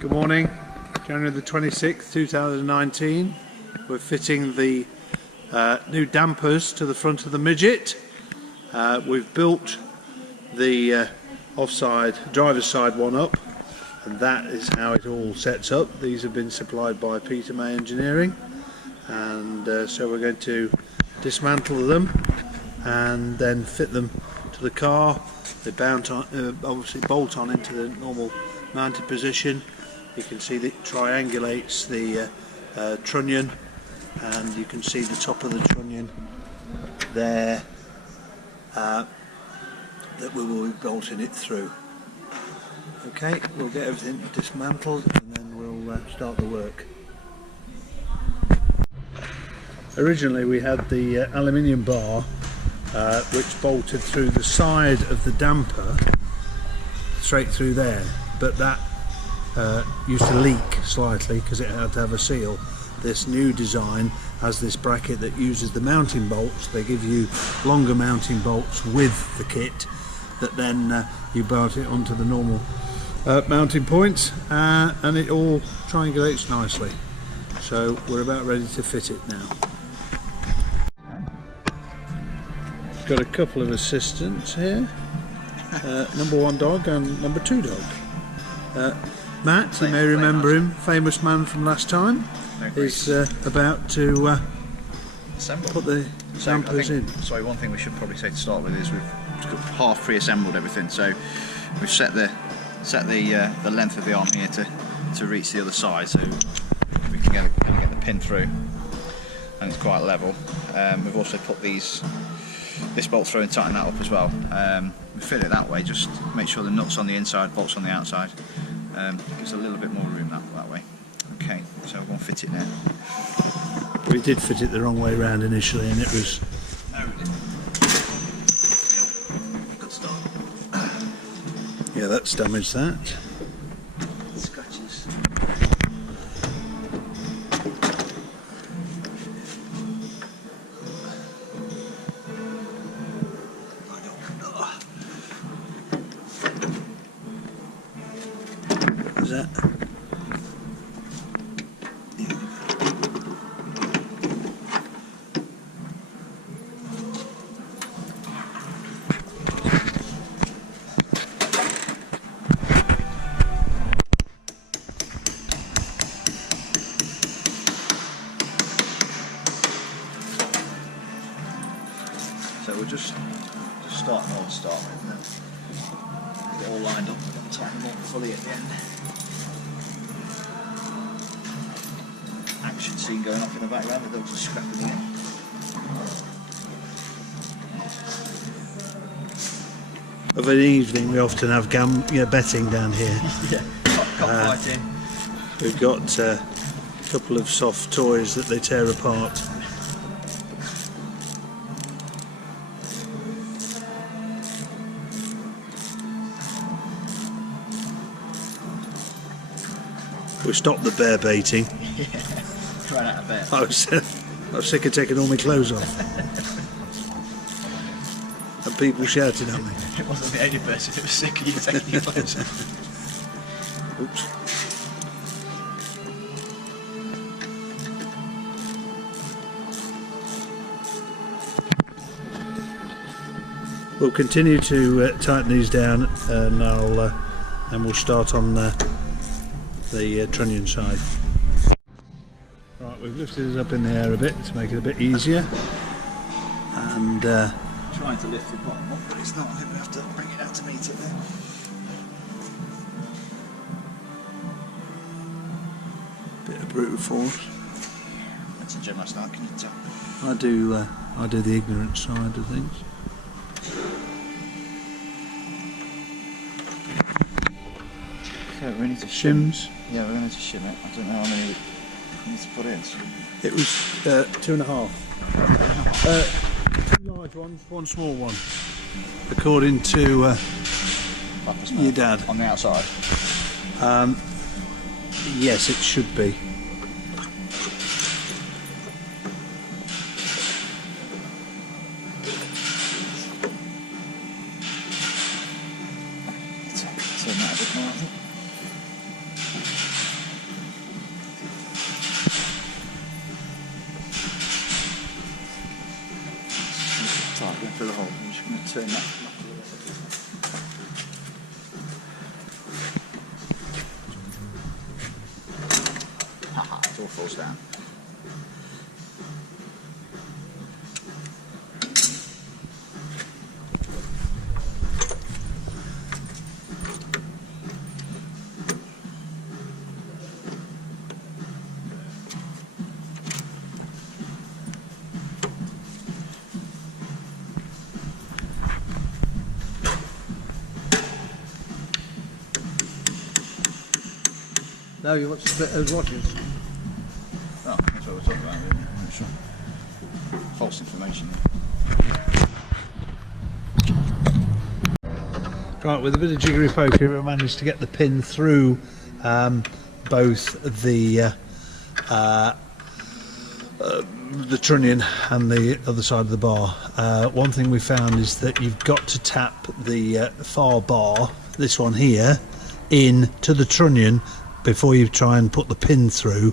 Good morning, January the 26th, 2019. We're fitting the new dampers to the front of the Midget. We've built the driver's side one up, and that is how it all sets up. These have been supplied by Peter May Engineering, and so we're going to dismantle them and then fit them to the car. They obviously bolt on into the normal mounted position. You can see that it triangulates the trunnion, and you can see the top of the trunnion there that we will be bolting it through. Okay, we'll get everything dismantled and then we'll start the work. Originally we had the aluminium bar which bolted through the side of the damper straight through there, but that used to leak slightly because it had to have a seal. This new design has this bracket that uses the mounting bolts. They give you longer mounting bolts with the kit that then you bolt it onto the normal mounting points, and it all triangulates nicely. So we're about ready to fit it now. Got a couple of assistants here, number 1 dog and number 2 dog. Matt, you may remember him, famous man from last time, is about to put the dampers in. Sorry, one thing we should probably say to start with is we've half pre-assembled everything. So we've set the length of the arm here to reach the other side, so we can get the pin through, and it's quite level. We've also put this bolt through and tighten that up as well. We fit it that way, just make sure the nuts on the inside, bolts on the outside. Gives a little bit more room that way. Okay, so we're going to fit it now. We did fit it the wrong way round initially, and it was... Good start. Yeah, that's damaged that. Scratches. Is that? So we'll just start more to start with now. Get it all lined up, we're going to tighten them up fully at the end. Action scene going off in the background, the dogs are scrapping in. Of an evening we often have betting down here. Yeah, cockfighting. We've got a couple of soft toys that they tear apart. We stopped the bear baiting. Yeah, ran out of bear. I was sick of taking all my clothes off. And people shouted at me. It wasn't the only person who was sick of you taking your clothes off. Oops. We'll continue to tighten these down, and we'll start on the trunnion side. Right, we've lifted it up in the air a bit to make it a bit easier, and Trying to lift the bottom up, but it's not. I think we have to bring it out to meet it there. bit of brute force. That's a general start, can you tell? I do the ignorant side of things. Okay, we need to Shims. Yeah, we're going to shim it. I don't know how many we need to put in. So It was 2.5. 2 large ones, 1 small one, according to your dad. on the outside. Yes, it should be. Turn that a bit more, I think. for the hole. I'm just going to turn that. Haha, it all falls down. Now you want to split those watches? Oh, that's what we're talking about, really. Sure. False information. Right, with a bit of jiggery pokery, we managed to get the pin through both the trunnion and the other side of the bar. One thing we found is that you've got to tap the far bar, this one here, in to the trunnion before you try and put the pin through.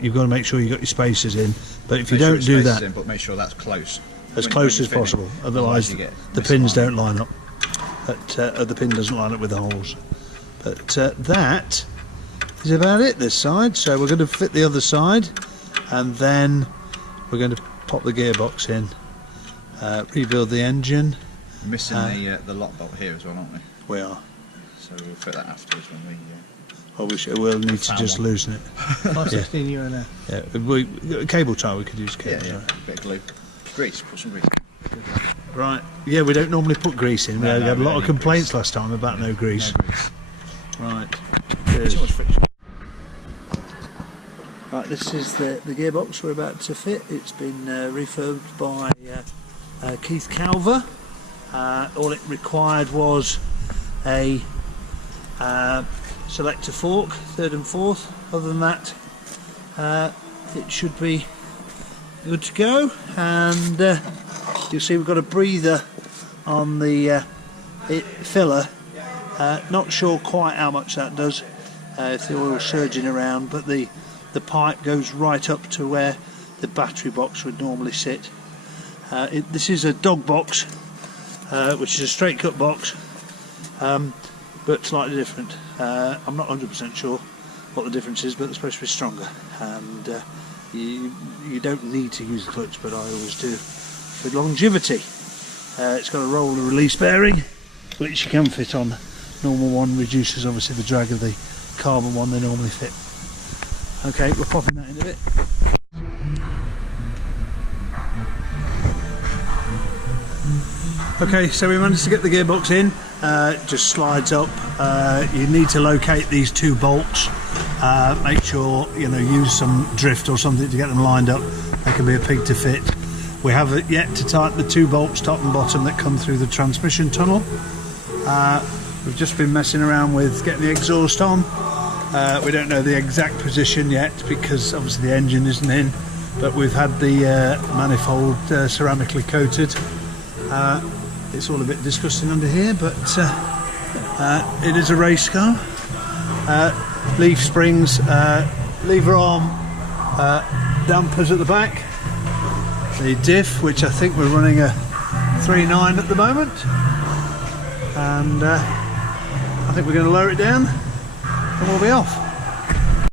You've got to make sure you've got your spacers in, but if you don't do that, but make sure that's close, as close as possible, otherwise the pins don't line up. The pin doesn't line up with the holes. But that is about it this side. So we're going to fit the other side, and then we're going to pop the gearbox in, rebuild the engine. We're missing the lock bolt here as well, aren't we? We are. So we'll fit that afterwards when we. We'll need to just loosen it. €5.16 now. Yeah, cable tie. We could use cable tie. A bit of glue, grease. Put some grease. Right. Yeah, we don't normally put grease in. We had a lot of complaints last time about no grease. Right. Cheers. Too much friction. Right, this is the gearbox we're about to fit. It's been refurbed by Keith Calver. All it required was a selector fork, 3rd and 4th. Other than that, it should be good to go. And you'll see we've got a breather on the filler. Not sure quite how much that does if the oil's surging around, but the pipe goes right up to where the battery box would normally sit. This is a dog box, which is a straight cut box, but slightly different. I'm not 100% sure what the difference is, but it's supposed to be stronger, and you don't need to use the clutch, but I always do for longevity. It's got a roller release bearing, which you can fit on. Normal one reduces obviously the drag of the carbon one they normally fit. Okay, we're popping that in a bit. Okay, so we managed to get the gearbox in. It just slides up. You need to locate these 2 bolts. Make sure use some drift or something to get them lined up. They can be a pig to fit. We have yet to tighten the 2 bolts top and bottom that come through the transmission tunnel. We've just been messing around with getting the exhaust on. We don't know the exact position yet because obviously the engine isn't in, but we've had the manifold ceramically coated. It's all a bit disgusting under here, but it is a race car. Leaf springs, lever arm dampers at the back. The diff, which I think we're running a 3.9 at the moment, and I think we're going to lower it down and we'll be off.